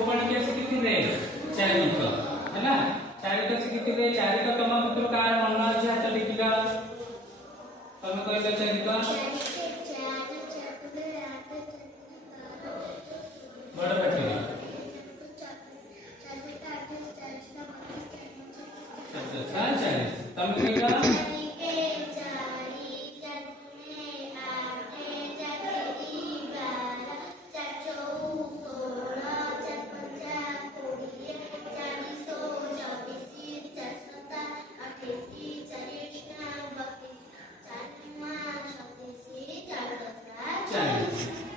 को पणिकिया शिखिथिले चारिक हैला चारिक शिखिथिले चारिक तम पुत्र कार मन अछि हाथ लिखिला तमे कहले चारिक बड़ पाठी तमे कहला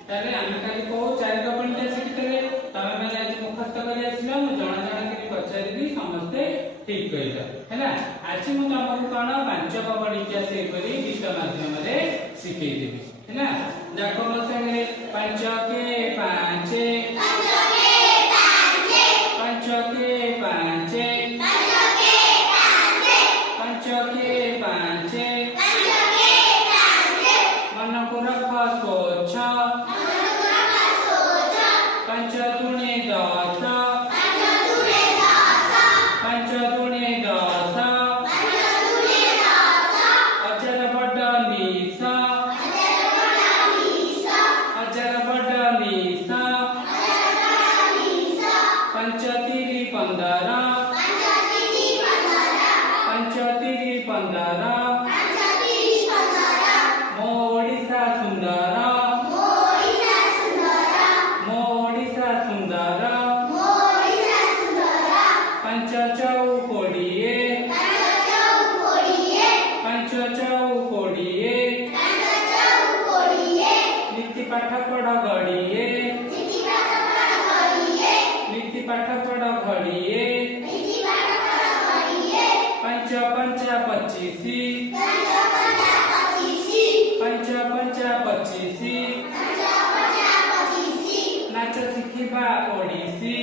ताले आमे काली को चारिक पणिकिया शिखितले तमे माने आज मुखस्थ करी आसिलो मु जणा जणा करी पचारिली समस्ते ठीक कहिला हैला आज मु तमको कोन पांचक पणिकिया से करी गीत माध्यम रे शिखै देबी हैला जाको मो संगे पंचके पांचे पंचके पांचे पंचके पांचे मन को रख सोच पंच दुणे दस पंच दुणे दस अजर बड निस अजर बड निस पंच तिरी 15 पंच तिरी 15 मो ओडिसा सुंदर पंच चौकोड़िए पंच चौकोड़िए नीति पाठ पढ़ घड़िए नीति पाठ पढ़ घड़िए पंच पंचा 25 पंच पंचा 25 नाच शिखिबा ओडिसी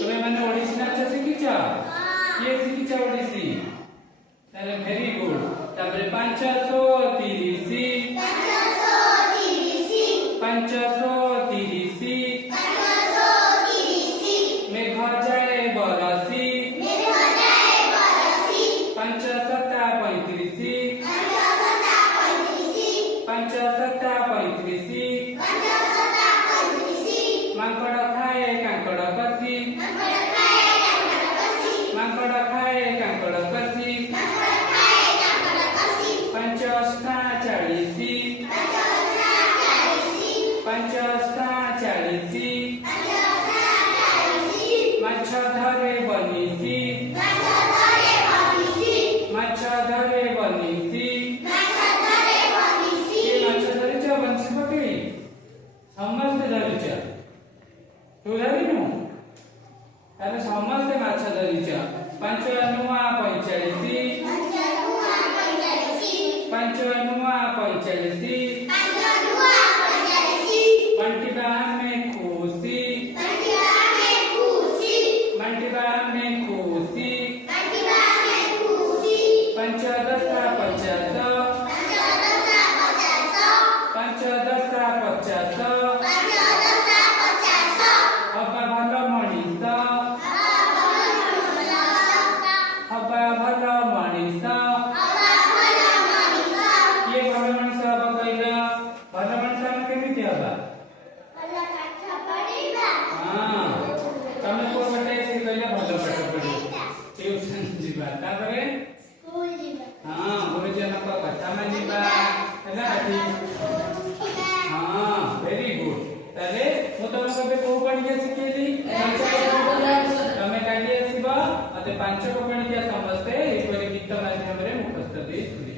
तुम्हें माने ओडिसी नाच शिखिछ ये शिखिछ ओडिसी ताले वेरी गुड तापर 530 530 मेघ जाए बरसी 5 सता 35 5 सता 35 मांकड़ खाए कांकड़ कसी मांकड़ खाए कांकड़ कसी 5 अष्टा 40 5 अष्टा 40 माछ धरे बनिसी माछ धरे बनिसी ये माछ धरे छ बंसी पकड़ी समस्त धरे छ तू धरिनु ताले समस्त माछ धरि छ 5 नुआ 45 5 नुआ 45 पंटिबा में खुशी पंटिबा में खुशी 5 10 50 5 10 50 हबा भल मणिष हबा भल मणिष ये भल मणिष हबा कहला भल मणिष हम केमिति हबा हां तमे को बटे से कहले भल पाठ पढी ट्यूशन जीवा तापरे स्कूल जीवा हां गुरुजन का कथा मानिबा हैला अथि हां वेरी गुड ताले मु तमको बे को पणिकिया शिखेली तमे काली आसीबा अते 5 को पणिकिया समस्ते एपरि गीत माध्यम रे मुखस्थ दे सुनी